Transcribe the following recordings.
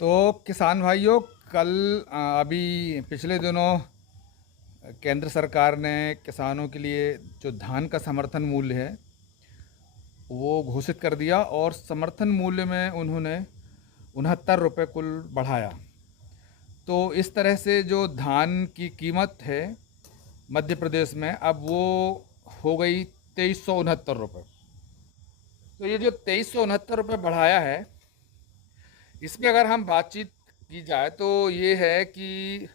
तो किसान भाइयों, कल अभी पिछले दिनों केंद्र सरकार ने किसानों के लिए जो धान का समर्थन मूल्य है वो घोषित कर दिया और समर्थन मूल्य में उन्होंने 69 रुपये कुल बढ़ाया। तो इस तरह से जो धान की कीमत है मध्य प्रदेश में अब वो हो गई 2369 रुपये। तो ये जो 2369 रुपये बढ़ाया है, इसमें अगर हम बातचीत की जाए तो ये है कि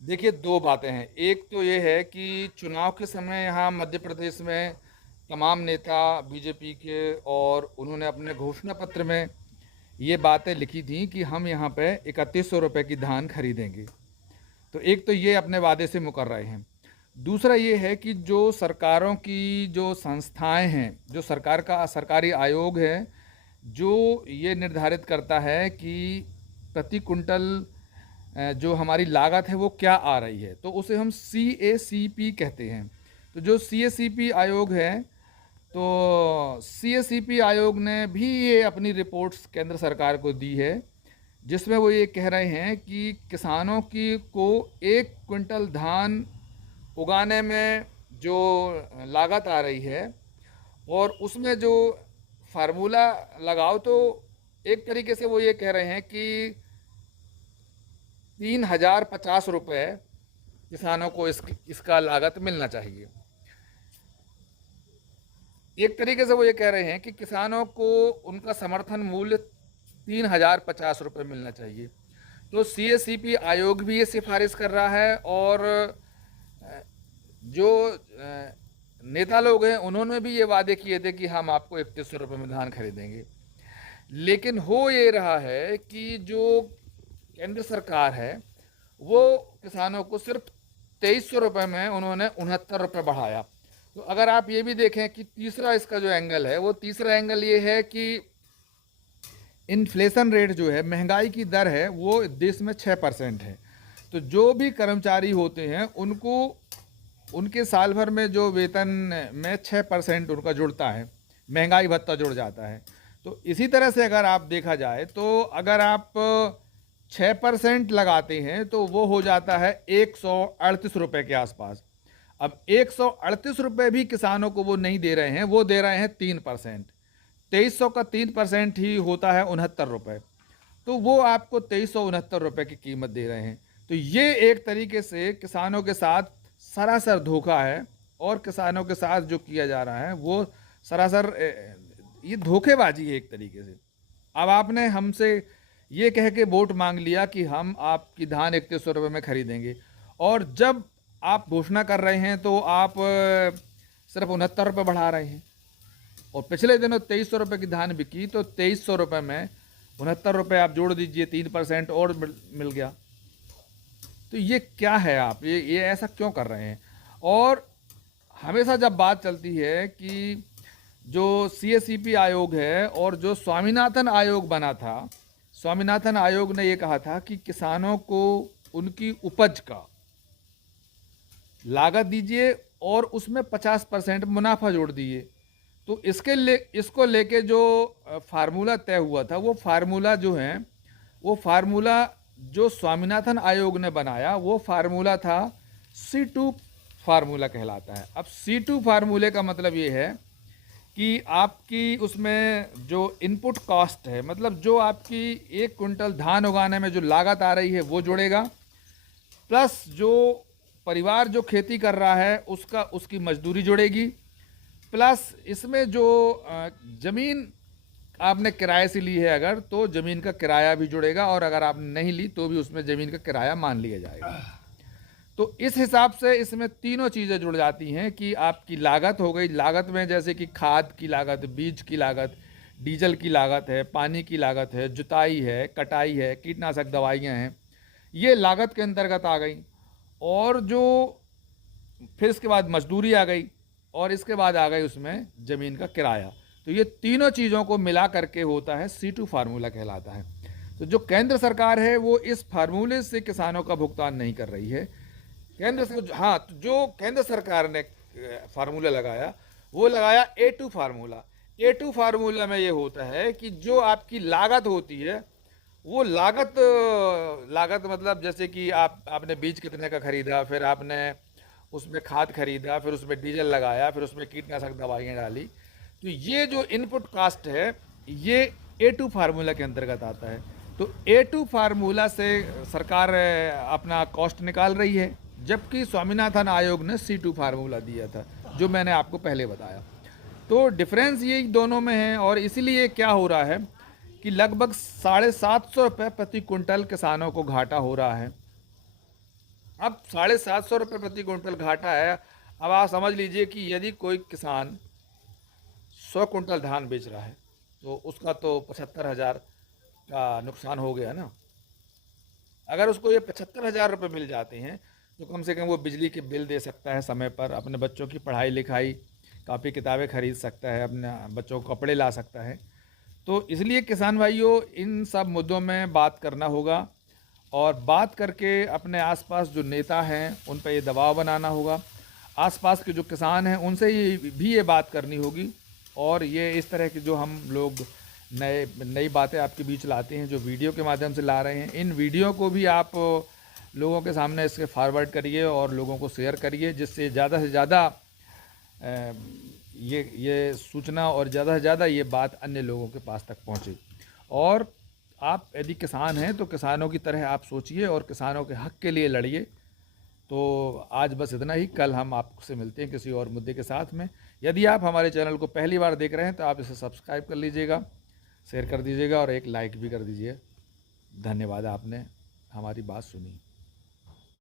देखिए, दो बातें हैं। एक तो ये है कि चुनाव के समय यहाँ मध्य प्रदेश में तमाम नेता बीजेपी के, और उन्होंने अपने घोषणा पत्र में ये बातें लिखी थी कि हम यहाँ पे 3100 रुपये की धान खरीदेंगे। तो एक तो ये अपने वादे से मुकर रहे हैं। दूसरा ये है कि जो सरकारों की जो संस्थाएं हैं, जो सरकार का सरकारी आयोग है जो ये निर्धारित करता है कि प्रति कुंटल जो हमारी लागत है वो क्या आ रही है, तो उसे हम CACP कहते हैं। तो जो CACP आयोग है, तो CACP आयोग ने भी ये अपनी रिपोर्ट्स केंद्र सरकार को दी है, जिसमें वो ये कह रहे हैं कि किसानों की को 1 क्विंटल धान उगाने में जो लागत आ रही है और उसमें जो फार्मूला लगाओ, तो एक तरीके से वो ये कह रहे हैं कि 3050 रुपये किसानों को इसका लागत मिलना चाहिए। एक तरीके से वो ये कह रहे हैं कि किसानों को उनका समर्थन मूल्य 3050 रुपये मिलना चाहिए। तो CACP आयोग भी ये सिफारिश कर रहा है, और जो नेता लोग हैं उन्होंने भी ये वादे किए थे कि हम आपको 3100 रुपये में धान खरीदेंगे। लेकिन हो ये रहा है कि जो केंद्र सरकार है वो किसानों को सिर्फ 2300 रुपये में उन्होंने 69 रुपये बढ़ाया। तो अगर आप ये भी देखें कि तीसरा इसका जो एंगल है, वो तीसरा एंगल ये है कि इन्फ्लेशन रेट जो है, महंगाई की दर है, वो देश में 6% है। तो जो भी कर्मचारी होते हैं उनको उनके साल भर में जो वेतन में 6% उनका जुड़ता है, महंगाई भत्ता जुड़ जाता है। तो इसी तरह से अगर आप देखा जाए तो अगर आप 6% लगाते हैं तो वो हो जाता है 138 रुपये के आसपास। अब 138 रुपये भी किसानों को वो नहीं दे रहे हैं, वो दे रहे हैं 3%। 2300 का 3% ही होता है 69 रुपये। तो वो आपको 2369 रुपये की कीमत दे रहे हैं। तो ये एक तरीके से किसानों के साथ सरासर धोखा है, और किसानों के साथ जो किया जा रहा है वो सरासर ये धोखेबाजी है एक तरीके से। अब आपने हमसे ये कह के वोट मांग लिया कि हम आपकी धान 3100 रुपये में खरीदेंगे, और जब आप घोषणा कर रहे हैं तो आप सिर्फ 69 रुपये बढ़ा रहे हैं। और पिछले दिनों 2300 रुपये की धान बिकी, तो 2300 रुपये में 69 रुपये आप जोड़ दीजिए, 3% और मिल गया। तो ये क्या है, आप ये ऐसा क्यों कर रहे हैं? और हमेशा जब बात चलती है कि जो CACP आयोग है और जो स्वामीनाथन आयोग बना था, स्वामीनाथन आयोग ने ये कहा था कि किसानों को उनकी उपज का लागत दीजिए और उसमें 50% मुनाफा जोड़ दीजिए। तो इसको लेके जो फार्मूला तय हुआ था, वो फार्मूला जो है, वो फार्मूला जो स्वामीनाथन आयोग ने बनाया, वो फार्मूला था C2 फार्मूला कहलाता है। अब C2 फार्मूले का मतलब ये है कि आपकी उसमें जो इनपुट कॉस्ट है, मतलब जो आपकी 1 क्विंटल धान उगाने में जो लागत आ रही है वो जुड़ेगा, प्लस जो परिवार जो खेती कर रहा है उसकी मजदूरी जुड़ेगी, प्लस इसमें जो ज़मीन आपने किराए से ली है अगर, तो ज़मीन का किराया भी जुड़ेगा, और अगर आपने नहीं ली तो भी उसमें ज़मीन का किराया मान लिया जाएगा। तो इस हिसाब से इसमें तीनों चीज़ें जुड़ जाती हैं कि आपकी लागत हो गई। लागत में जैसे कि खाद की लागत, बीज की लागत, डीजल की लागत है, पानी की लागत है, जुताई है, कटाई है, कीटनाशक दवाइयाँ हैं, ये लागत के अंतर्गत आ गई। और जो फिर इसके बाद मजदूरी आ गई, और इसके बाद आ गई उसमें ज़मीन का किराया। तो ये तीनों चीज़ों को मिला करके होता है C2 फार्मूला कहलाता है। तो जो केंद्र सरकार है वो इस फार्मूले से किसानों का भुगतान नहीं कर रही है। हाँ, तो जो केंद्र सरकार ने फार्मूला लगाया, वो लगाया A2 फार्मूला। A2 फार्मूला में ये होता है कि जो आपकी लागत होती है वो लागत लागत मतलब जैसे कि आपने बीज कितने का खरीदा, फिर आपने उसमें खाद खरीदा, फिर उसमें डीजल लगाया, फिर उसमें कीटनाशक दवाइयाँ डाली। तो ये जो इनपुट कास्ट है, ये A2 फार्मूला के अंतर्गत आता है। तो A2 फार्मूला से सरकार अपना कॉस्ट निकाल रही है, जबकि स्वामीनाथन आयोग ने C2 फार्मूला दिया था, जो मैंने आपको पहले बताया। तो डिफरेंस ये दोनों में है, और इसीलिए क्या हो रहा है कि लगभग 750 रुपये प्रति कुंटल किसानों को घाटा हो रहा है। अब 750 रुपये प्रति कुंटल घाटा है। अब आप समझ लीजिए कि यदि कोई किसान 100 कुंटल धान बेच रहा है, तो उसका तो 75,000 का नुकसान हो गया ना। अगर उसको ये 75,000 रुपये मिल जाते हैं, तो कम से कम वो बिजली के बिल दे सकता है समय पर, अपने बच्चों की पढ़ाई लिखाई, कापी किताबें खरीद सकता है, अपने बच्चों को कपड़े ला सकता है। तो इसलिए किसान भाइयों, इन सब मुद्दों में बात करना होगा, और बात करके अपने आसपास जो नेता हैं उन पर ये दबाव बनाना होगा। आसपास के जो किसान हैं उनसे ये बात करनी होगी। और ये इस तरह की जो हम लोग नई बातें आपके बीच लाते हैं, जो वीडियो के माध्यम से ला रहे हैं, इन वीडियो को भी आप लोगों के सामने इसके फॉरवर्ड करिए और लोगों को शेयर करिए, जिससे ज़्यादा से ज़्यादा ये सूचना और ज़्यादा से ज़्यादा ये बात अन्य लोगों के पास तक पहुँचे। और आप यदि किसान हैं तो किसानों की तरह आप सोचिए और किसानों के हक़ के लिए लड़िए। तो आज बस इतना ही। कल हम आपसे मिलते हैं किसी और मुद्दे के साथ में। यदि आप हमारे चैनल को पहली बार देख रहे हैं तो आप इसे सब्सक्राइब कर लीजिएगा, शेयर कर दीजिएगा और एक लाइक भी कर दीजिए। धन्यवाद, आपने हमारी बात सुनी।